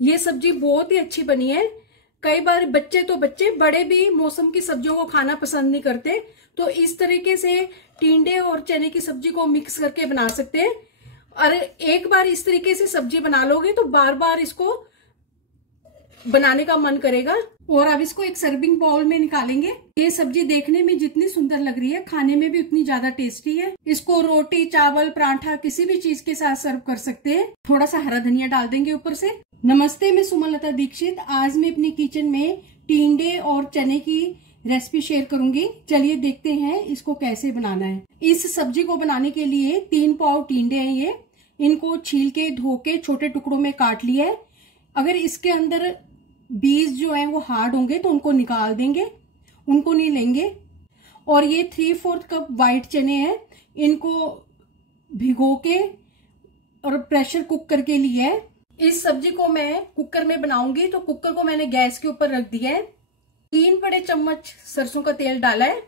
ये सब्जी बहुत ही अच्छी बनी है। कई बार बच्चे तो बच्चे बड़े भी मौसम की सब्जियों को खाना पसंद नहीं करते, तो इस तरीके से टिंडे और चने की सब्जी को मिक्स करके बना सकते हैं। और एक बार इस तरीके से सब्जी बना लोगे तो बार बार इसको बनाने का मन करेगा। और अब इसको एक सर्विंग बाउल में निकालेंगे। ये सब्जी देखने में जितनी सुंदर लग रही है, खाने में भी उतनी ज्यादा टेस्टी है। इसको रोटी, चावल, पराठा किसी भी चीज के साथ सर्व कर सकते हैं। थोड़ा सा हरा धनिया डाल देंगे ऊपर से। नमस्ते, मैं सुमनलता दीक्षित। आज मैं अपनी किचन में टिंडे और चने की रेसिपी शेयर करूंगी। चलिए देखते हैं इसको कैसे बनाना है। इस सब्जी को बनाने के लिए 3 पाव टिंडे हैं ये। इनको छील के धो के छोटे टुकड़ों में काट लिया है। अगर इसके अंदर बीज जो है वो हार्ड होंगे तो उनको निकाल देंगे, उनको नहीं लेंगे। और ये 3/4 कप व्हाइट चने हैं, इनको भिगो के और प्रेशर कुक करके लिया है। इस सब्जी को मैं कुकर में बनाऊंगी, तो कुकर को मैंने गैस के ऊपर रख दिया है। 3 बड़े चम्मच सरसों का तेल डाला है।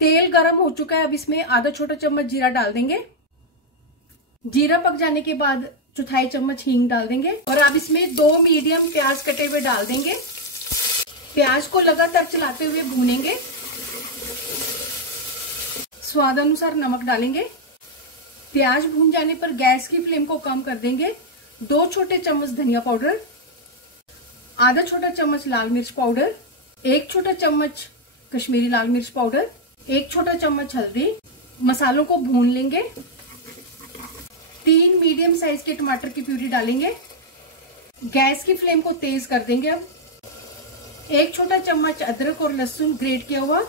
तेल गर्म हो चुका है। अब इसमें आधा छोटा चम्मच जीरा डाल देंगे। जीरा पक जाने के बाद 1/4 चम्मच हींग डाल देंगे। और अब इसमें 2 मीडियम प्याज कटे हुए डाल देंगे। प्याज को लगातार चलाते हुए भूनेंगे। स्वाद अनुसार नमक डालेंगे। प्याज भून जाने पर गैस की फ्लेम को कम कर देंगे। 2 छोटे चम्मच धनिया पाउडर, आधा छोटा चम्मच लाल मिर्च पाउडर, 1 छोटा चम्मच कश्मीरी लाल मिर्च पाउडर, 1 छोटा चम्मच हल्दी। मसालों को भून लेंगे। 3 मीडियम साइज के टमाटर की प्यूरी डालेंगे। गैस की फ्लेम को तेज कर देंगे। अब 1 छोटा चम्मच अदरक और लहसुन ग्रेट किया हुआ।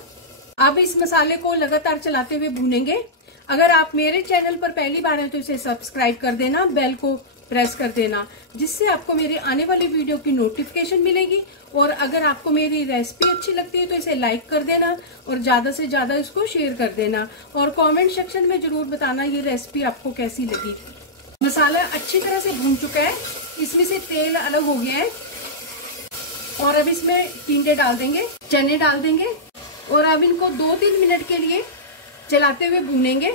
अब इस मसाले को लगातार चलाते हुए भूनेंगे। अगर आप मेरे चैनल पर पहली बार हैं तो इसे सब्सक्राइब कर देना, बेल को प्रेस कर देना, जिससे आपको मेरी आने वाली वीडियो की नोटिफिकेशन मिलेगी। और अगर आपको मेरी रेसिपी अच्छी लगती है तो इसे लाइक कर देना और ज्यादा से ज्यादा इसको शेयर कर देना। और कमेंट सेक्शन में जरूर बताना ये रेसिपी आपको कैसी लगी। मसाला अच्छी तरह से भून चुका है, इसमें से तेल अलग हो गया है। और अब इसमें टिंडे डाल देंगे, चने डाल देंगे और अब इनको 2-3 मिनट के लिए चलाते हुए भूनेंगे।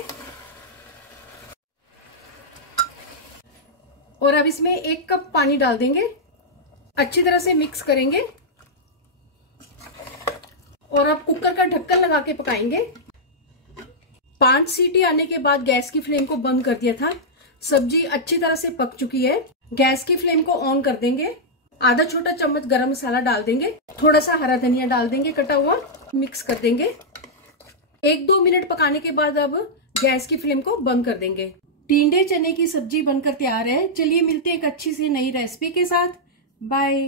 और अब इसमें 1 कप पानी डाल देंगे। अच्छी तरह से मिक्स करेंगे और अब कुकर का ढक्कन लगा के पकाएंगे। 5 सीटी आने के बाद गैस की फ्लेम को बंद कर दिया था। सब्जी अच्छी तरह से पक चुकी है। गैस की फ्लेम को ऑन कर देंगे। आधा छोटा चम्मच गरम मसाला डाल देंगे। थोड़ा सा हरा धनिया डाल देंगे कटा हुआ। मिक्स कर देंगे। 1-2 मिनट पकाने के बाद अब गैस की फ्लेम को बंद कर देंगे। टिंडे चने की सब्जी बनकर तैयार है। चलिए मिलते हैं एक अच्छी सी नई रेसिपी के साथ। बाय।